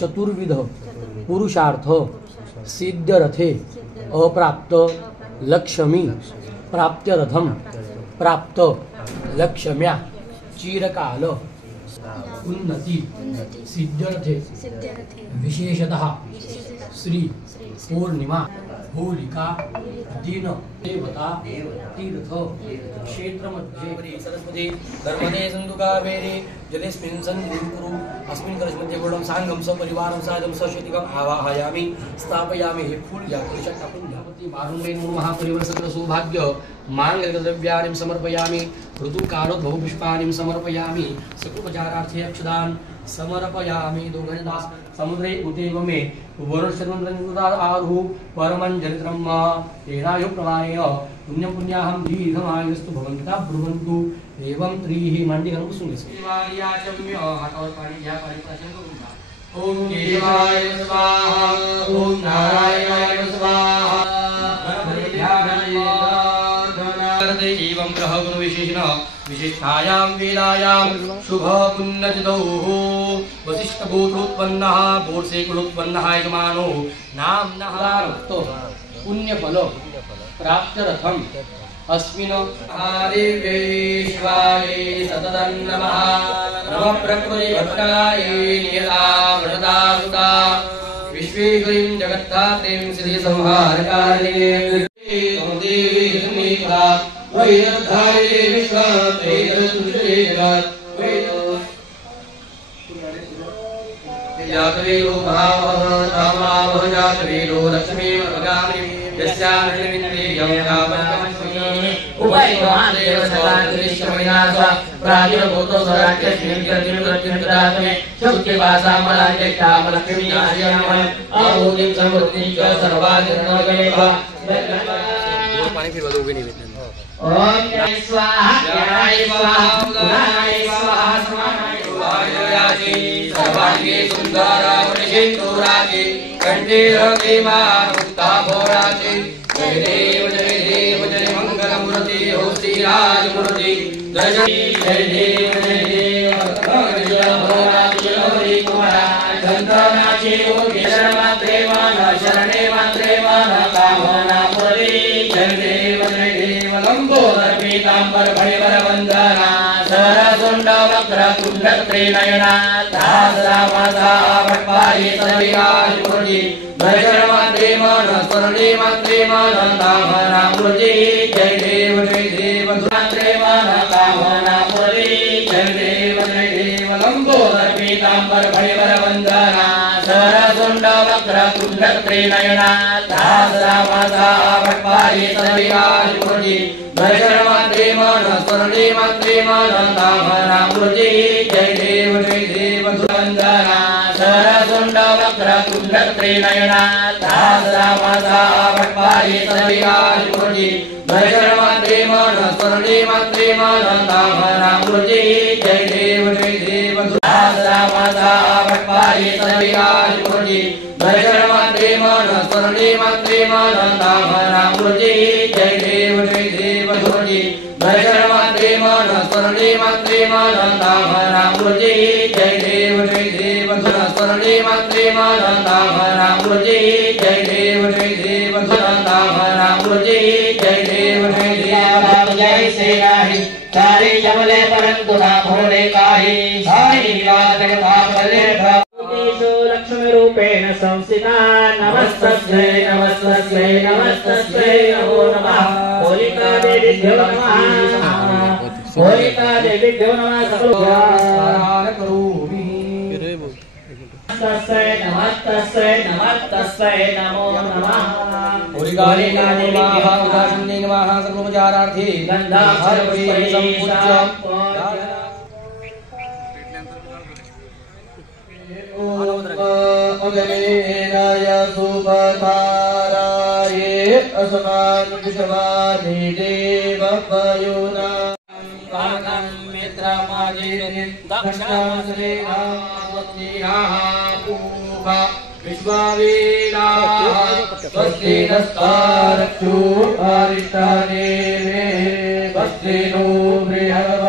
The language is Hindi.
चतुर्विध पुरुषार्थ सिद्ध्यर्थे अप्राप्त लक्ष्मी प्राप्त्यर्थम प्राप्त लक्ष्म्या चिरकाल उन्नति सिद्ध्यर्थे विशेषतः श्री पूर्णिमा होलिका दिन देवता तीर्थ क्षेत्र मध्ये सरस्वती धर्मदे सिंधु कावेरी जलेस्मिन् सन्निधिं कुरु अस्मिन् कलशमध्ये गुणं सांगम सपरिवारं साधं सशतिकम् आवाहयामि स्थापयामि हे फूल या कलशात टाकून गणपती मारुंडे महापरिवार सकल सौभाग्य मांगल्यद्रव्याणि समर्पयामि ऋतुकालोद्भव पुष्पाणि समर्पयामि सकुपचारार्थे अक्षदान समर्पयामि दोगणदास समुद्रे उतेव मे वरुणशर्मन्द्रनिर्दारु परमञ्जलित्रम् तेनायो प्रमाणेन पुण्यं पुण्याहं दीर्घमायुस्तु भवन्तः ब्रुवन्तु एवं त्रिः मण्डिलं कुसुमस्य शिवायाचम्य हातावर पाणी घ्या पाणी प्राशन करून घ्या ओम केशवाय स्वाहा ओम नारायणाय स्वाहा एवं ग्रह गुण विशेषण विशिष्टायां वेलायां शुभ पुण्यतिथौ वसिष्ठ गोत्रोत्पन्नः बोर्से कुलोत्पन्नः यजमानो नाम्नः पुण्य फल प्राप्त्यर्थम अस्मिन् महादेव्यै सततं नमः नमः प्रकृतिभक्ताय नियता वरदा सुता विश्वेश्वरीं जगद्धात्रीं सिद्धिसंहारकारिणे देवी समीपा वैरधारे विश्वात्रे जगत् जातवीरो भावः जातवीरो लक्ष्मी भगामि यस्यामिन्द्रे यमयामस्मि उभयमादेव सदादृश्यविनाश प्राणिभूतो स्वराज्यस्मिन् कृतिं शुद्धि वासामलाय कामलक्ष्मी आश्रयम् आहुतिं समृद्धिं च सर्वाधिर्नवेव पानी फिर दोगे नहीं बेटा ओम स्वाहा ज्ञानाय स्वाहा उदानाय स्वाहा समानाय वायुयाति सर्वांगे सुंदरा वृषेन्दुराति कंठे रविमा मुक्ता भोराति जय देव जय मंगलमूर्ति हो श्रीराज मूर्ति जय देव जय भोराति हरि कुमारा संतनाची मुक्ति शरणमात्रे मान शरणे मात्रे मान कामना मुरली जय देव लंबोदर पीतांबर भयवर वंदना सरसुंड वक्र तुंड त्रिनयना धासरा मासा भट्टारी सविराज मूर्ति भजन मात्रे मन स्वर्णे मात्रे मन कामना मूर्ति जय देव मात्रे मन कामना मूर्ति जय देव लंबोदर पीतांबर भयवर वंदना सरसुंड वक्र तुंड त्रिनयना धासरा मासा भट्टारी सविराज मूर्ति भजन मात्रे मन स्वर्णे मात्रे मन कामना मूर्ति जय देव वंदना सरसुंड वक्र तुंड त्रिनयना धासरा मासा भट्टारी सविराज मूर्ति भजन मात्रे मन स्वर्णे मात्रे मन कामना मूर्ति जय देव धासरा मासा भट्टारी सविराज मूर्ति भजन मात्रे मन स्वर्णे मात्रे मन कामना मूर्ति जय देव भजन मात्रे मन स्वर्णे मात्रे मन कामना मूर्ति जय देव स्वर्णे मात्रे मन कामना मूर्ति जय देव कामना मूर्ति जय देव जय से नाही सारे चमले परंतु ना भोले काही सारी वादकथा बले भक्तिशो लक्ष्मी रूपेण संस्थिता नमस्तस्यै नमस्तस्यै नमस्तस्यै नमो नमः होलिका देवीभ्यो नमः होलिका देवीभ्यो नमः सकलज्ञान करोमि नमस्तस्यै नमो नमः होलिका देवीभ्यो नमः सकलोपचारार्थे गन्धाक्षरपुष्पैः सम्पूज्य अग्नेनाय सुपथाराय अस्मान् विश्वानि देवपयोना काकं मित्रमाजिनि दक्षिणाश्रेणाः पूहा विश्वावीराः स्वस्ति नस्तारक्षु अरिष्टाने स्वस्ति नो बृहत्